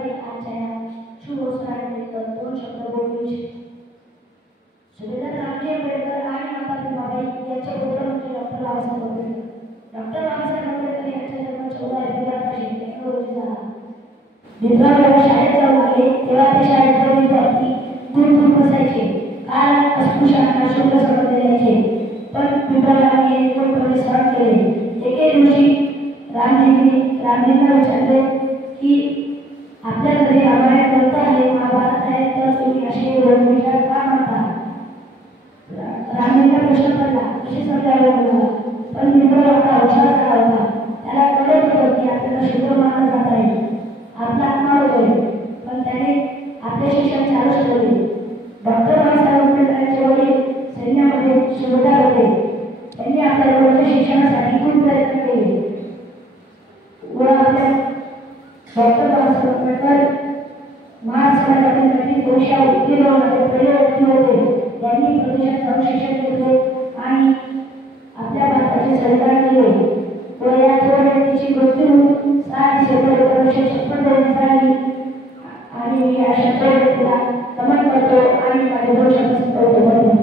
मध्ये आजच्या शुभोत्सवानिमित्त दोन शब्द बोलू इच्छितो. सुभेदार रामजी आंबेडकर आणि माता भीमाबाई यांचे पुत्र म्हणजे डॉक्टर बाबासाहेब आंबेडकर. डॉक्टर बाबासाहेब आंबेडकर यांचा जन्म 14 एप्रिल 1891 रोजी झाला. भीमराव जेव्हा शाळेत जाऊ लागले तेव्हा ते शाळेतले विद्यार्थी दूर दूर बसायचे, कारण अस्पृश्यांना शुल्क समजले जायचे. पण भीमरावांनी हे निकोटपणे सहन केले. एके दिवशी रामजींना विचारले की आपल्या घरी रामायण ग्रंथ आहे, महाभारत आहे, तर तुम्ही असे विचार का म्हणता? रामजींना प्रश्न पडला कशी समजावे मुलाला. पण भीमराव एवढा हुशार झाला होता, त्याला कळत होतं की आपल्याला शूद्र मानलं जात आहे, आपला अपमान होतोय. पण त्याने आपले शिक्षण चालूच ठेवले. डॉक्टर बाबासाहेब आंबेडकरांचे वडील सैन्यामध्ये सुभेदार होते. त्यांनी आपल्या मुलाच्या शिक्षणासाठी खूप प्रयत्न केले व आपल्या डॉक्टर बाबासाहेब आंबेडकर महाराष्ट्रातील कठीण परीक्षा उत्तीर्ण होणारे पहिले व्यक्ती होते. त्यांनी प्रदेशात जाऊन शिक्षण घेतले आणि आपल्या भारताचे संविधान केले व या थोर व्यक्तीची मृत्यू 6 डिसेंबर 1956 रोजी झाली. आणि मी अशा थोर व्यक्तीला नमन करतो आणि माझे 2 शब्द संपवतो.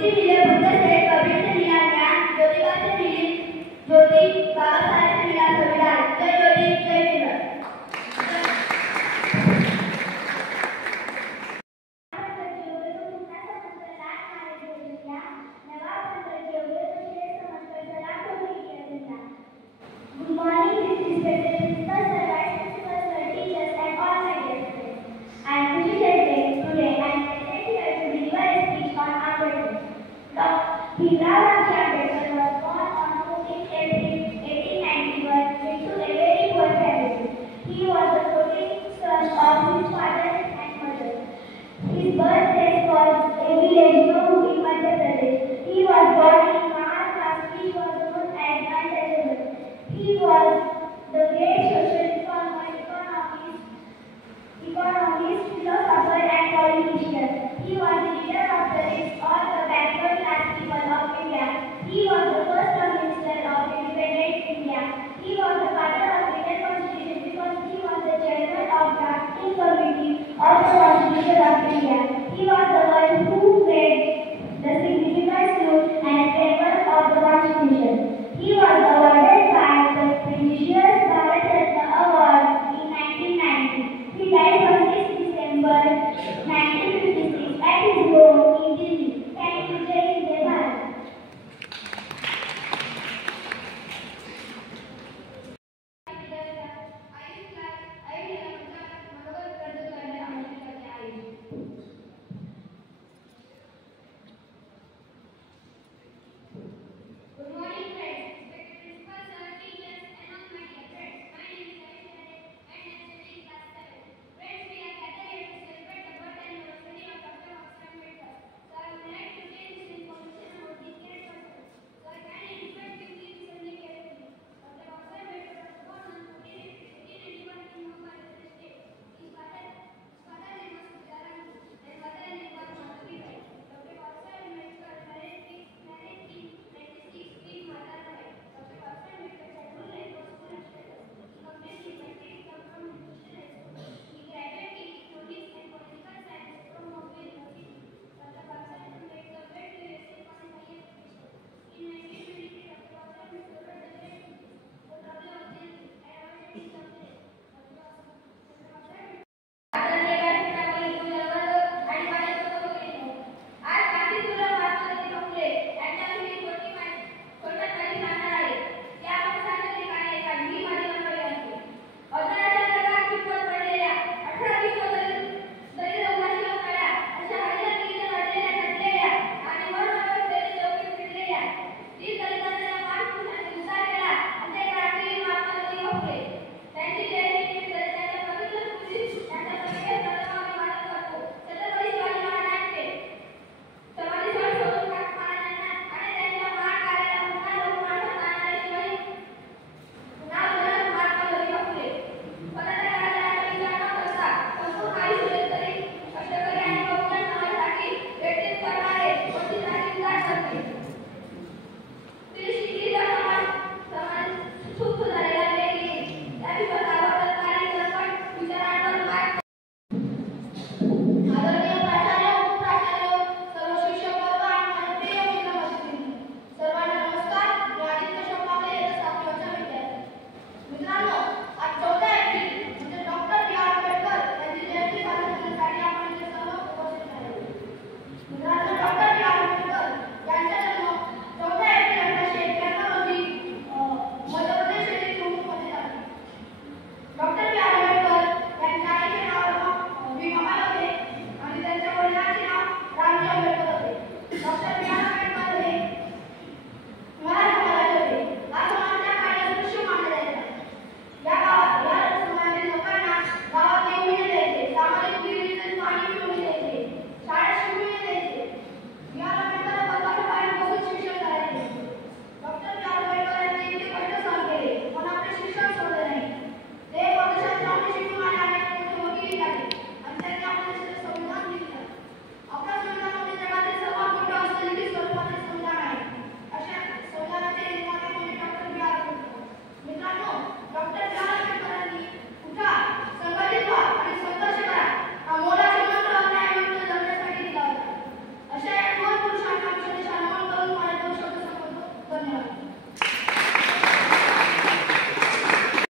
बुद्धि मिले बुद्ध से, कबीर से मिला ज्ञान, ज्योतिबा से मिली ज्योति, बाबा साहेब से मिला संविधान। जय ज्योति, जय Bhim. Good morning, respected principal, sir, vice principal, sir, teachers, and all my dear friends. I am Khushi Shetty. Today I am present here to deliver a speech on Ambedkar. Dr. Bhimrao Ramji Ambedkar was born on 14th April 1891 into a very poor family. He was the 14th son of his father and mother. His birthplace was a village Nuh in Madhya Pradesh. He was born in Maharashtra, which was known as untouchable. He was the great social reformer, economist, philosopher, and politician. He was the leader of the rich or the backward class people of India. He was the first minister of independent India. He was the father of Indian Constitution because he was the chairman of drafting committee of the Constitution of India. He was the one who made the significant rules and framework of the Constitution. He was awarded by the prestigious Bharat Ratna Award in 1990. He died on 6 December 1950